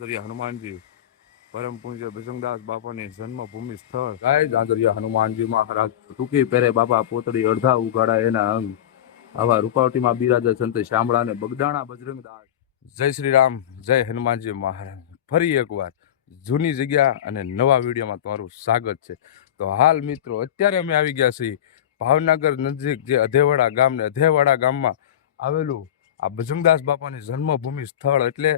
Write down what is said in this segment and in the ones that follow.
દરિયા હનુમાનજી પરમ પૂજ્ય ભજંગદાસ બાપાની જન્મભૂમિ સ્થળ. ગાય જાંજરિયા હનુમાનજી મહારાજ ટૂંકી પહેરે બાપા પોતળી અડધા ઉગાડા એના અંગ. આવા રૂપાવટીમાં બિરાજે સંત શામળા ને બગદાણા બજરંગદાસ જય શ્રી રામ જય હનુમાનજી મહારાજ. ફરી એકવાર જૂની જગ્યા અને નવા વિડીયોમાં તમારું સ્વાગત છે. તો હાલ મિત્રો અત્યારે અમે આવી ગયા છીએ ભાવનગર નજીક જે અધેવાડા ગામ ને અધેવાડા ગામમાં આવેલું આ ભજંગદાસ બાપાની જન્મભૂમિ સ્થળ એટલે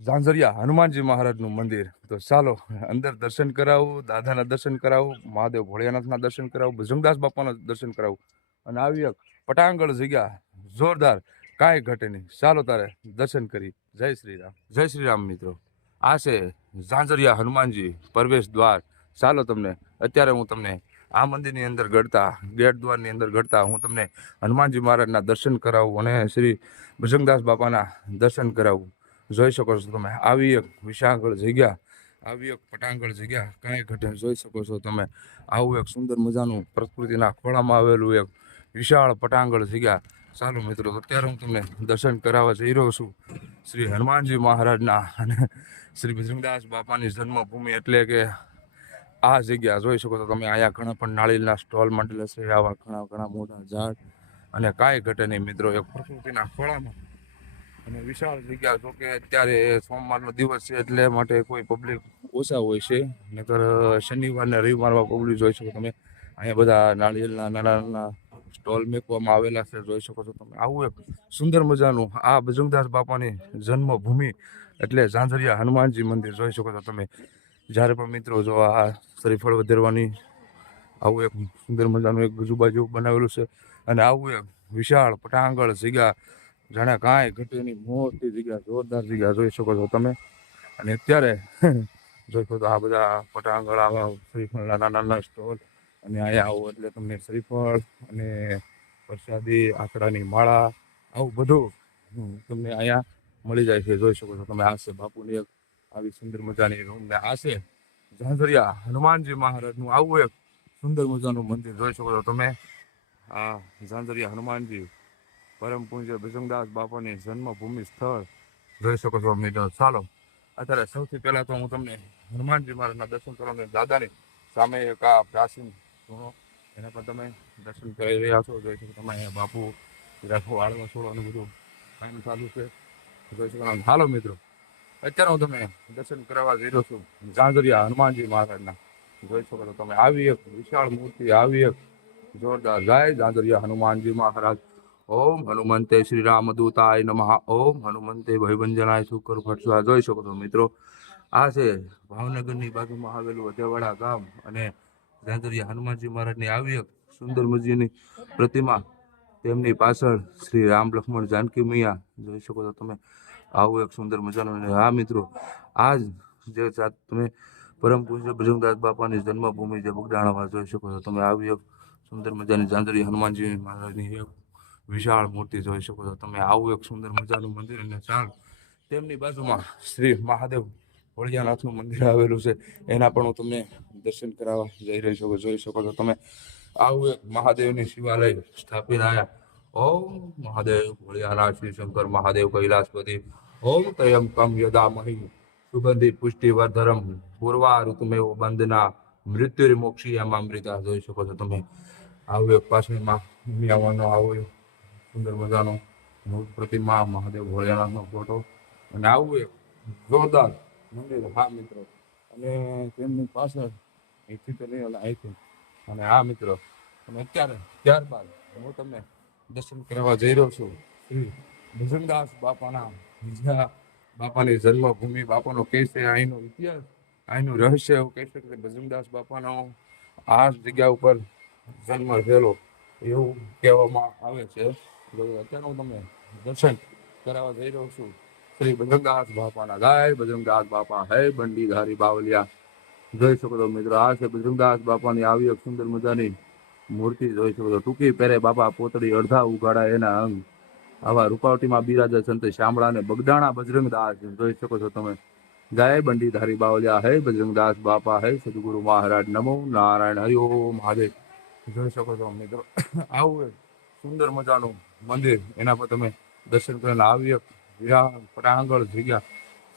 ઝાંઝરિયા હનુમાનજી મહારાજનું મંદિર. તો ચાલો, અંદર દર્શન કરાવું, દાદાના દર્શન કરાવું, મહાદેવ ભોળિયાનાથના દર્શન કરાવું ભજંગદાસ બાપાના દર્શન કરાવું અને આવી એક પટાંગળ જગ્યા જોરદાર કાંઈ ઘટે નહીં. ચાલો તારે દર્શન કરી. જય શ્રી રામ જય શ્રી રામ મિત્રો. આ છે ઝાંઝરિયા હનુમાનજી પ્રવેશ દ્વાર. ચાલો તમને, અત્યારે હું તમને આ મંદિરની અંદર ગળતા ગેટ દ્વારની અંદર ગળતા હું તમને હનુમાનજી મહારાજના દર્શન કરાવું અને શ્રી ભજંગદાસ બાપાના દર્શન કરાવું. જોઈ શકો છો તમે. આવી એક વિશાળ જગ્યા, આવી એક પટાંગળ જગ્યા કાંઈ ઘટે જોઈ શકો છો તમે. આવું એક સુંદર મજાનું પ્રકૃતિના ખોળામાં આવેલું એક વિશાળ પટાંગળ જગ્યા. ચાલો મિત્રો, અત્યારે હું તમને દર્શન કરાવવા જઈ રહ્યો છું શ્રી હનુમાનજી મહારાજના અને શ્રી ભજરંગદાસ બાપાની જન્મભૂમિ એટલે કે આ જગ્યા. જોઈ શકો છો તમે, અહીંયા ઘણા પણ નાળિયેરના સ્ટોલ માંડેલા છે, આવા ઘણા ઘણા મોટા ઝાડ અને કાંઈ ઘટે નહીં મિત્રો. એક પ્રકૃતિના ખોળામાં અને વિશાળ જગ્યા, જો કે અત્યારે સોમવારનો દિવસ છે એટલે માટે કોઈ પબ્લિક ઓછા હોય છે. નકર શનિવાર ને રવિવારમાં પબ્લિક જોઈ શકો તમે. અહીંયા બધા નાળિયેરના નાના સ્ટોલ મેકવામાં આવેલા છે, જોઈ શકો છો તમે. આવું એક સુંદર મજાનું આ બજુંગદાસ બાપાની જન્મભૂમિ એટલે ઝાંઝરિયા હનુમાનજી મંદિર જોઈ શકો છો તમે. જ્યારે પણ મિત્રો જો આ શ્રીફળ વધેરવાની આવું એક સુંદર મજાનું એક બાજુ બનાવેલું છે. અને આવું એક વિશાળ પટાંગળ જગ્યા જાણે કાંઈ ઘટીની મોટી જગ્યા, જોરદાર જગ્યા જોઈ શકો છો તમે. અને અત્યારે જોઈ શકો તો આ બધા પટાંગળ આવા શ્રીફળના નાના નાના સ્ટોલ. અને અહીંયા આવો એટલે તમને શ્રીફળ અને પ્રસાદી, આંકડાની માળા, આવું બધું તમને અહીંયા મળી જાય છે. જોઈ શકો છો તમે, આ છે બાપુની એક આવી સુંદર મજાની રૂમ ને આ ઝાંઝરિયા હનુમાનજી મહારાજનું આવું એક સુંદર મજાનું મંદિર. જોઈ શકો છો તમે, આ ઝાંઝરિયા હનુમાનજી પરમ પૂજ્ય ભજંગદાસ બાપાની જન્મભૂમિ સ્થળ જોઈ શકો છો મિત્રો. ચાલો, અત્યારે સૌથી પહેલા તો હું તમને હનુમાનજી મહારાજના દર્શન કરવાનું દાદાની સામે એક આ પ્રાચીન ધૂણો, એના પર તમે દર્શન કરી રહ્યા છો. જોઈ શકો તમે અહીંયા બાપુ, રાખો આળવા છોડવાનું બધું કાંઈ ચાલુ છે. જોઈ શકો. હાલો મિત્રો, અત્યારે હું તમે દર્શન કરવા જઈ રહ્યો છું ઝાંઝરિયા હનુમાનજી મહારાજના. જોઈ શકો તમે. આવી એક વિશાળ મૂર્તિ, આવી એક જોરદાર જાય ઝાંઝરિયા હનુમાનજી મહારાજ. ઓમ હનુમંતે શ્રી રામદૂતાય નમઃ, ઓમ હનુમંતે ભયભંજનાય શુકર ફટસવા જોઈ શકો છો મિત્રો, આ છે ભાવનગરની બાજુમાં આવેલું અધેવાડા ગામ અને ધાંધરિયા હનુમાનજી મહારાજની આવી એક સુંદર મજીની પ્રતિમા. તેમની પાછળ શ્રી રામ લક્ષ્મણ જાનકી મૈયા. જોઈ શકો છો તમે, આવું એક સુંદર મજાનું અને હા મિત્રો આ જ જાત તમે પરમ પૂજ્ય ભજનદાસ બાપાની જન્મભૂમિ જે બગડાણામાં જોઈ શકો છો તમે, આવી એક સુંદર મજાની જાંજરી હનુમાનજી મહારાજની એક વિશાળ મૂર્તિ જોઈ શકો છો. તમે આવું એક સુંદર મજાનું મંદિર અને ચાણ તેમની બાજુમાં શ્રી મહાદેવ હોળિયાનાથનું મંદિર આવેલું છે. એના પણ હું તમને દર્શન કરાવવા જઈ રહી શકો જોઈ શકો છો તમે આવું એક મહાદેવની શિવાલય સ્થાપિત આવ્યા ઓમ મહાદેવ ભોળિયાનાથ, શ્રી શંકર મહાદેવ, કૈલાસપતિ. ઓમ ત્રયંકમ યદામહી સુગંધિ પુષ્ટિવર્ધરમ પૂર્વા ઋતુમેવ બંધના મૃત્યુર્મોક્ષી અમૃતા જોઈ શકો છો તમે. આવું એક પાછળમાં મિયાવાનો આવો સુંદર મજાનો પ્રતિમા મહાદેવ ભોળિયાનાથનો ફોટો અને આવું એક જોરદાર મંદિર હા મિત્રો. અને તેમની પાછળ અહીંથી તો નહીં અહીંથી. અને હા મિત્રો, અને અત્યારે ત્યારબાદ હું તમને દર્શન કરવા જઈ રહ્યો છું શ્રી ભજનદાસ બાપાના બીજા બાપાની જન્મભૂમિ, બાપાનો કે છે, અહીંનો ઇતિહાસ, અહીંનું રહસ્ય એવું કહી શકે ભજનદાસ બાપાનો આ જગ્યા ઉપર જન્મ થયેલો એવું કહેવામાં આવે છે. તો અત્યારે હું દર્શન કરાવવા જઈ રહ્યો છું. શ્રી બજરંગદાસ બાપાના ગાય, બજરંગદાસ બાપા હે બંડીધારી બાવલિયા. જોઈ શકો છો મિત્રો, આ છે બજરંગદાસ બાપાની આવી એક સુંદર મજાની મૂર્તિ. જોઈ શકો છો, ટૂંકી પહેરે બાપા પોતળી અડધા ઉગાડા એના અંગ. આવા રૂપાવટીમાં બિરાજે સંત શામળા ને બગદાણા બજરંગદાસ. જોઈ શકો છો તમે. જય બંડીધારી બાવલિયા હે બજરંગદાસ બાપા હે સદગુરુ મહારાજ. નમો નારાયણ. હરિ ઓમ. મહાદેવ જોઈ શકો છો મિત્રો, આવું સુંદર મજાનું મંદિર, એના પર તમે દર્શન કરીને આવ્ય પટાંગળ જગ્યા.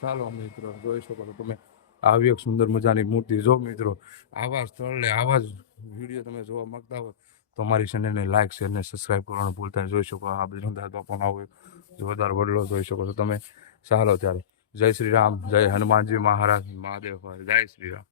ચાલો મિત્રો, જોઈ શકો છો તમે. આવી એક સુંદર મજાની મૂર્તિ. જો મિત્રો, આવા સ્થળને, આવા જ વીડિયો તમે જોવા માંગતા હોય, તો અમારી ચેનલને લાઇક શેર ને સબસ્ક્રાઈબ કરવાનું ભૂલતા. જોઈ શકો આ બજરંગદાસ બાપાનો આવો જોરદાર વડલો જોઈ શકો છો તમે. ચાલો ત્યારે. જય શ્રી રામ, જય હનુમાનજી મહારાજ. મહાદેવ. જય શ્રી રામ.